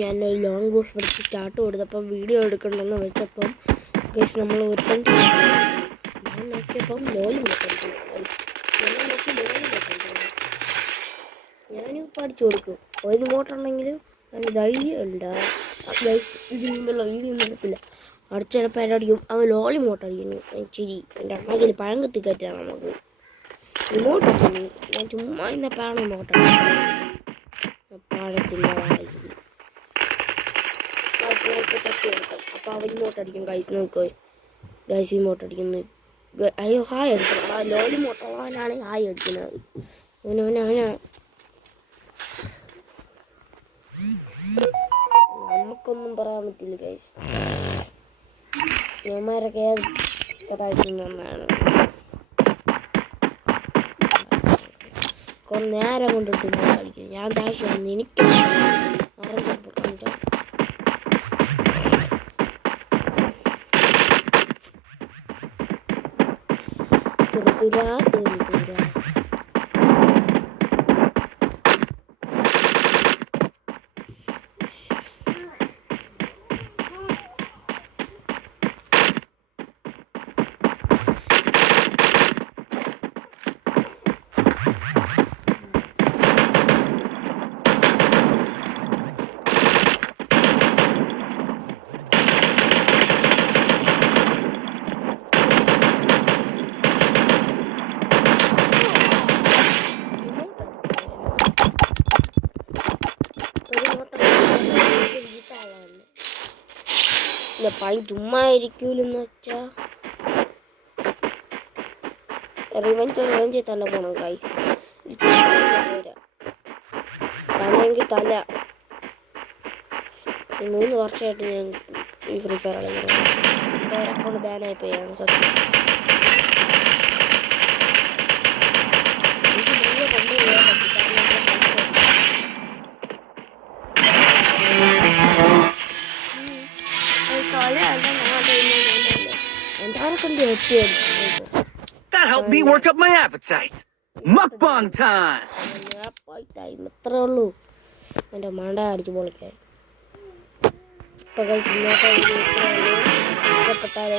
ഞാനൊരു long boss പഠിച്ച് start കൊടുത്തപ്പോൾ വീഡിയോ എടുക്കണമെന്ന് വെച്ചപ്പം ഗൈസ് നമ്മൾ ഒരുത്തൻ ഞാൻ നോക്കിയപ്പം ലോലി ഞാനും പഠിച്ചു കൊടുക്കും. ഒരു മോട്ടർ ഉണ്ടെങ്കിലും അതിന് ധൈര്യം ഉണ്ട്. ഗൈസ് ഇതിൽ നിന്നുള്ള വീഡിയോ ഒന്നും എടുക്കില്ല. അടുത്ത ചിലപ്പോൾ എൻ്റെ അടിക്കും അവൻ ലോലി മോട്ടർ അടിക്കുന്നു. ശരി എൻ്റെ അമ്മയിൽ പഴം കുത്തി കയറ്റാണ് നമുക്ക് റിമോട്ട് അടിക്കുന്നു. ഞാൻ ചുമ്മാ ഇന്നപ്പോഴാണ് മോട്ടർ പാഴത്തില്ല അപ്പോൾ അവൻ ഇങ്ങോട്ട് അടിക്കും. ഗൈസ് നോക്കോ ഗൈസ് ഇങ്ങോട്ട് അടിക്കുന്നു. അയ്യോ ഹായ് അടിക്കണം. ആ ലോലി മോട്ടോളവനാണ് ഹായ് അടിക്കുന്നത്. നമുക്കൊന്നും പറയാൻ പറ്റില്ല ഗൈസ്. യുവമാരൊക്കെ കഥായിട്ടാണ് കുറേ നേരം കൊണ്ടിട്ട് കളിക്കും. ഞാൻ ദേഷ്യം എനിക്ക് തുറത്തുരാ പണി ചുമ്മാ ഇരിക്കൂലെന്ന് വെച്ചാ റിവഞ്ച് തന്നെ പോണം. കൈ തലയെങ്കിൽ തല 3 വർഷമായിട്ട് ഞാൻ ഈ ഫ്രീ ഫയർ കളിക്കുന്നത്. എൻ്റെ ഒരു അക്കൗണ്ട് ബാനായി പോയാണ് സത്യം. That helped me work up my appetite. Mukbang time. ഇത്രേ ഉള്ളൂ എൻ്റെ മണ്ട അടിച്ച് പൊളിക്കാൻ. ഇഷ്ടപ്പെട്ടാൽ